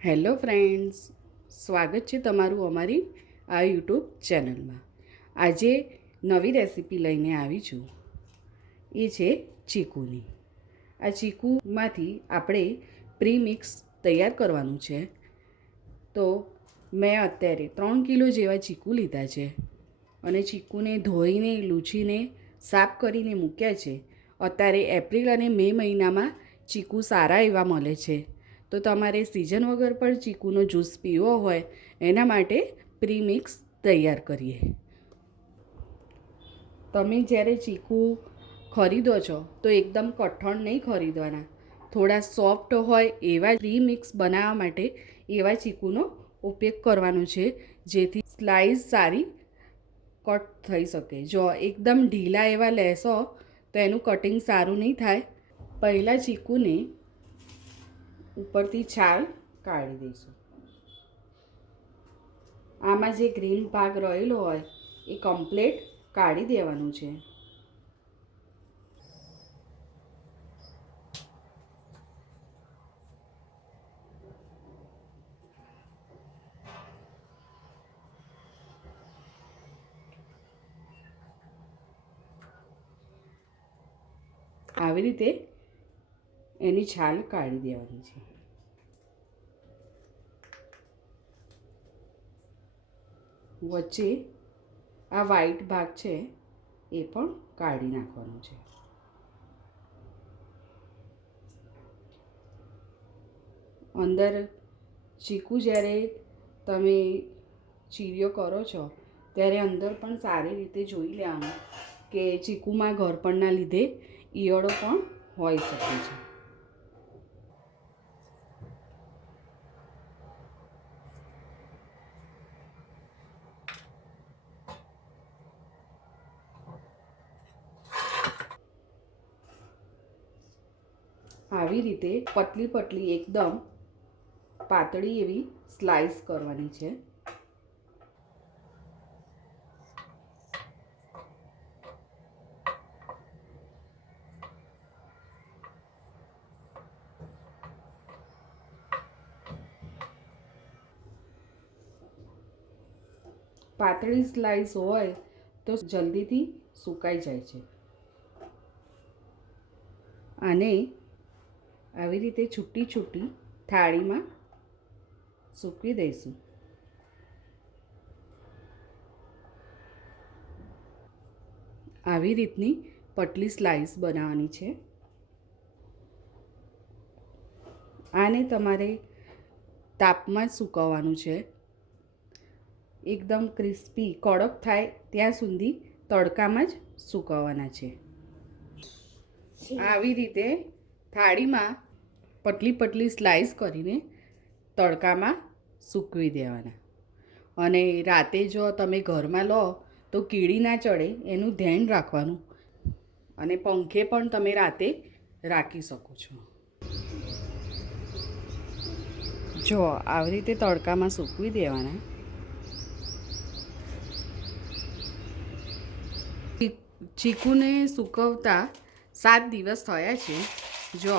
Hello friends, સ્વાગત છે તમારું અમારી આ યુટ્યુબ ચેનલમાં. આજે નવી રેસીપી લઈને આવી છું. એ છે ચીકુની. આ ચીકુમાંથી આપણે પ્રીમિક્સ તૈયાર કરવાનું છે. તો મેં અત્યારે 3 કિલો જેવા ચીકુ લીધા છે અને ચીકુને ધોઈને લૂછીને સાફ કરીને મૂક્યા છે. અત્યારે એપ્રિલ અને મે મહિનામાં ચીકુ સારા એવા મળે છે. તો તમારે સિઝન વગર પણ ચીકુનો જ્યુસ પીવો હોય એના માટે પ્રીમિક્સ તૈયાર કરીએ. તમે જ્યારે ચીકુ ખરીદો છો તો એકદમ કઠણ નહીં ખરીદવાના. થોડા સોફ્ટ હોય એવા પ્રીમિક્સ બનાવવા માટે એવા ચીકુનો ઉપયોગ કરવાનો છે, જેથી સ્લાઈસ સારી કટ થઈ શકે. જો એકદમ ઢીલા એવા લેશો તો એનું કટિંગ સારું નહીં થાય. પહેલાં ચીકુને ઉપરથી છાલ કાઢી દઈશું. આમાં જે ગ્રીન ભાગ રહેલો હોય એ કમ્પ્લીટ કાઢી દેવાનું છે. આવી રીતે એની છાલ કાઢી દેવાની છે. વચ્ચે આ વ્હાઈટ ભાગ છે એ પણ કાઢી નાખવાનો છે. અંદર ચીકુ જ્યારે તમે ચીરીઓ કરો છો ત્યારે અંદર પણ સારી રીતે જોઈ લેવાનું કે ચીકુમાં ઘરપણના લીધે ઈયળો પણ હોઈ શકે છે. આવી રીતે પતલી પતલી એકદમ પાતળી એવી સ્લાઈસ કરવાની છે. પાતળી સ્લાઈસ હોય તો જલ્દીથી સુકાઈ જાય છે. આને આવી રીતે છૂટી છૂટી થાળીમાં સૂકવી દઈશું. આવી રીતની પતલી સ્લાઈસ બનાવવાની છે. આને તમારે તાપમાં જ સૂકવવાનું છે. એકદમ ક્રિસ્પી કડક થાય ત્યાં સુધી તડકામાં જ સૂકવવાના છે. આવી રીતે થાળીમાં પતલી પતલી સ્લાઈસ કરીને તડકામાં સૂકવી દેવાના. અને રાતે જો તમે ઘરમાં લો તો કીડી ના ચડે એનું ધ્યાન રાખવાનું. અને પંખે પણ તમે રાતે રાખી શકો છો. જો આવી રીતે તડકામાં સૂકવી દેવાના. ચીકુને સૂકવતા 7 દિવસ થયા છે. જો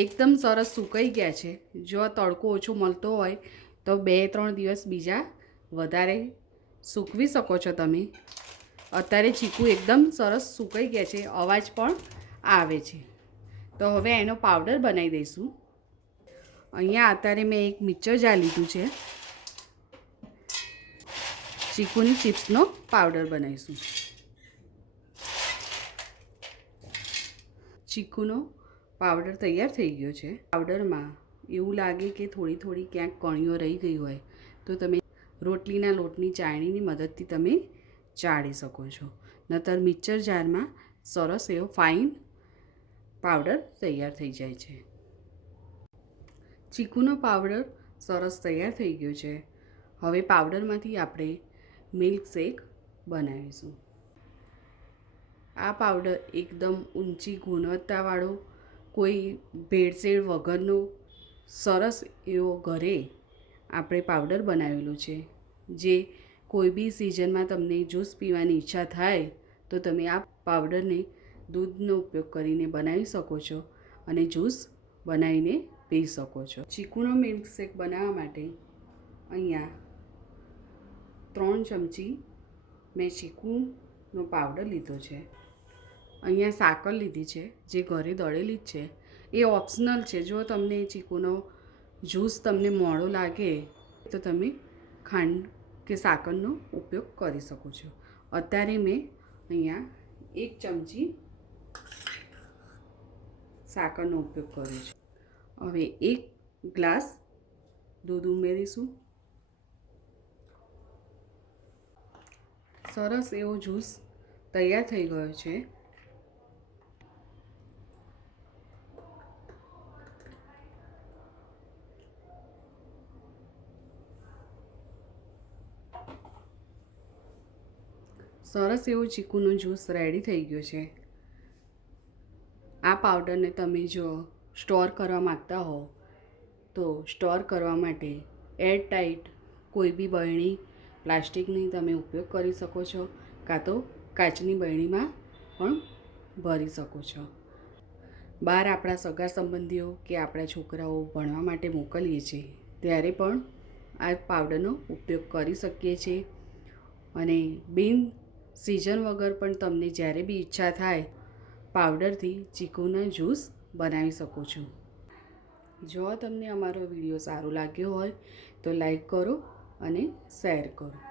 એકદમ સરસ સુકાઈ ગયા છે. જો તડકો ઓછો મળતો હોય તો 2-3 દિવસ બીજા વધારે સૂકવી શકો છો તમે. અત્યારે ચીકુ એકદમ સરસ સુકાઈ ગયા છે, અવાજ પણ આવે છે. તો હવે એનો પાવડર બનાવી દઈશું. અહીંયા અત્યારે મેં એક મિક્સર જાર લીધું છે. ચીકુની ચિપ્સનો પાવડર બનાવીશું. ચીકુનો પાવડર તૈયાર થઈ ગયો છે. પાવડરમાં એવું લાગે કે થોડી થોડી ક્યાંક કણીઓ રહી ગઈ હોય તો તમે રોટલીના લોટની ચાળણીની મદદથી તમે ચાળી શકો છો. નહીંતર મિક્સર જારમાં સરસ એવો ફાઇન પાવડર તૈયાર થઈ જાય છે. ચીકુનો પાવડર સરસ તૈયાર થઈ ગયો છે. હવે પાવડરમાંથી આપણે મિલ્ક શેક બનાવીશું. આ પાવડર એકદમ ઊંચી ગુણવત્તાવાળો, કોઈ ભેળસેળ વગરનો સરસ એવો ઘરે આપણે પાવડર બનાવેલો છે. જે કોઈ બી સિઝનમાં તમને જ્યુસ પીવાની ઈચ્છા થાય તો તમે આ પાવડરને દૂધનો ઉપયોગ કરીને બનાવી શકો છો અને જ્યુસ બનાવીને પી શકો છો. ચીકુનો મિલ્કશેક બનાવવા માટે અહીંયા 3 ચમચી મેં ચીકુનો પાવડર લીધો છે. અહીંયા સાકર લીધી છે જે ઘરે દળેલી જ છે. એ ઓપ્શનલ છે. જો તમને ચીકુનો જ્યુસ તમને મોડો લાગે તો તમે ખાંડ કે સાકરનો ઉપયોગ કરી શકો છો. અત્યારે મેં અહીંયા 1 ચમચી સાકરનો ઉપયોગ કર્યો છે. હવે 1 ગ્લાસ દૂધ ઉમેરીશું. સરસ એવો જ્યુસ તૈયાર થઈ ગયો છે. સરસ એવો ચીકુનો જ્યુસ રેડી થઈ ગયો છે. આ પાવડરને તમે જો સ્ટોર કરવા માગતા હો તો સ્ટોર કરવા માટે એરટાઈટ કોઈ બી બરણી પ્લાસ્ટિકની તમે ઉપયોગ કરી શકો છો, કાં તો કાચની બરણીમાં પણ ભરી શકો છો. બહાર આપણા સગા સંબંધીઓ કે આપણા છોકરાઓ ભણવા માટે મોકલીએ છીએ ત્યારે પણ આ પાવડરનો ઉપયોગ કરી શકીએ છીએ. અને બિન સિઝન વગર પણ તમને જ્યારે બી ઈચ્છા થાય પાવડરથી ચીકુનો જ્યુસ બનાવી શકો છો. જો તમને અમારો વિડીયો સારો લાગ્યો હોય તો લાઈક કરો અને શેર કરો.